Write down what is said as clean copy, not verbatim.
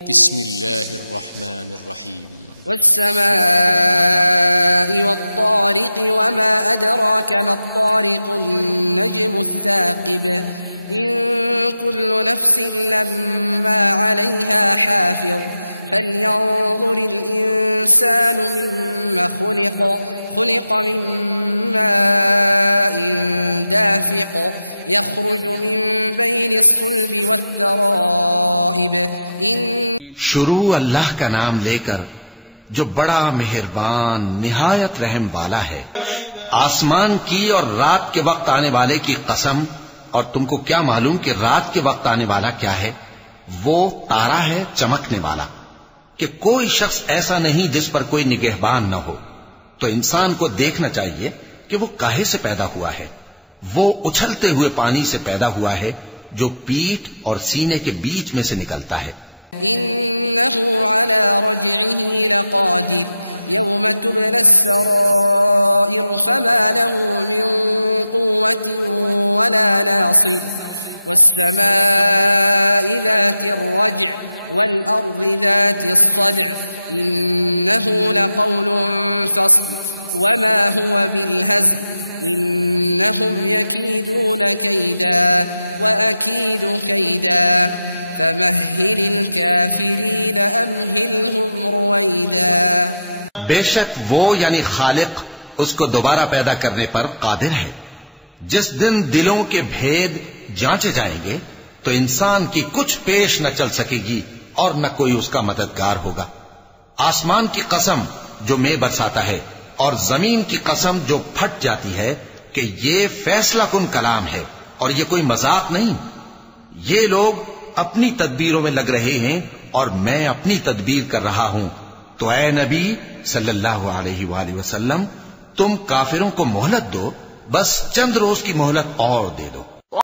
بسم الله الرحمن الرحيم والسماء والطارق وما أدراك ما الطارق النجم الثاقب إن كل نفس لما عليها حافظ فلينظر الإنسان مما خلق من ماء دافق يخرج من بين الصلب والترائب شروع اللہ کا نام لے کر جو بڑا مہربان نہایت رحم والا ہے۔ آسمان کی اور رات کے وقت آنے والے کی قسم، اور تم کو کیا معلوم کہ رات کے وقت آنے والا کیا ہے؟ وہ تارا ہے چمکنے والا، کہ کوئی شخص ایسا نہیں جس پر کوئی نگہبان نہ ہو۔ تو انسان کو دیکھنا چاہیے کہ وہ کاہے سے پیدا ہوا ہے۔ وہ اچھلتے ہوئے پانی سے پیدا ہوا ہے جو پیٹھ اور سینے کے بیچ میں سے نکلتا ہے۔ إنه على رجعه لقادر يوم تبلى السرائر فما له من قوة ولا ناصر والسماء ذات الرجع والأرض ذات الصدع إنه لقول فصل وما هو بالهزل إنهم يكيدون كيدا وأكيد كيدا فمهل الكافرين أمهلهم رويدا۔ بے شک وہ یعنی خالق اس کو دوبارہ پیدا کرنے پر قادر ہے۔ جس دن دلوں کے بھید جانچے جائیں گے تو انسان کی کچھ پیش نہ چل سکے گی اور نہ کوئی اس کا مددگار ہوگا۔ آسمان کی قسم جو مے برساتا ہے اور زمین کی قسم جو پھٹ جاتی ہے کہ یہ فیصلہ کن کلام ہے اور یہ کوئی مذاق نہیں۔ یہ لوگ اپنی تدبیروں میں لگ رہے ہیں اور میں اپنی تدبیر کر رہا ہوں۔ تو اے نبی صلی اللہ علیہ وآلہ وسلم، تم کافروں کو مہلت دو، بس چند روز کی مہلت اور دے دو۔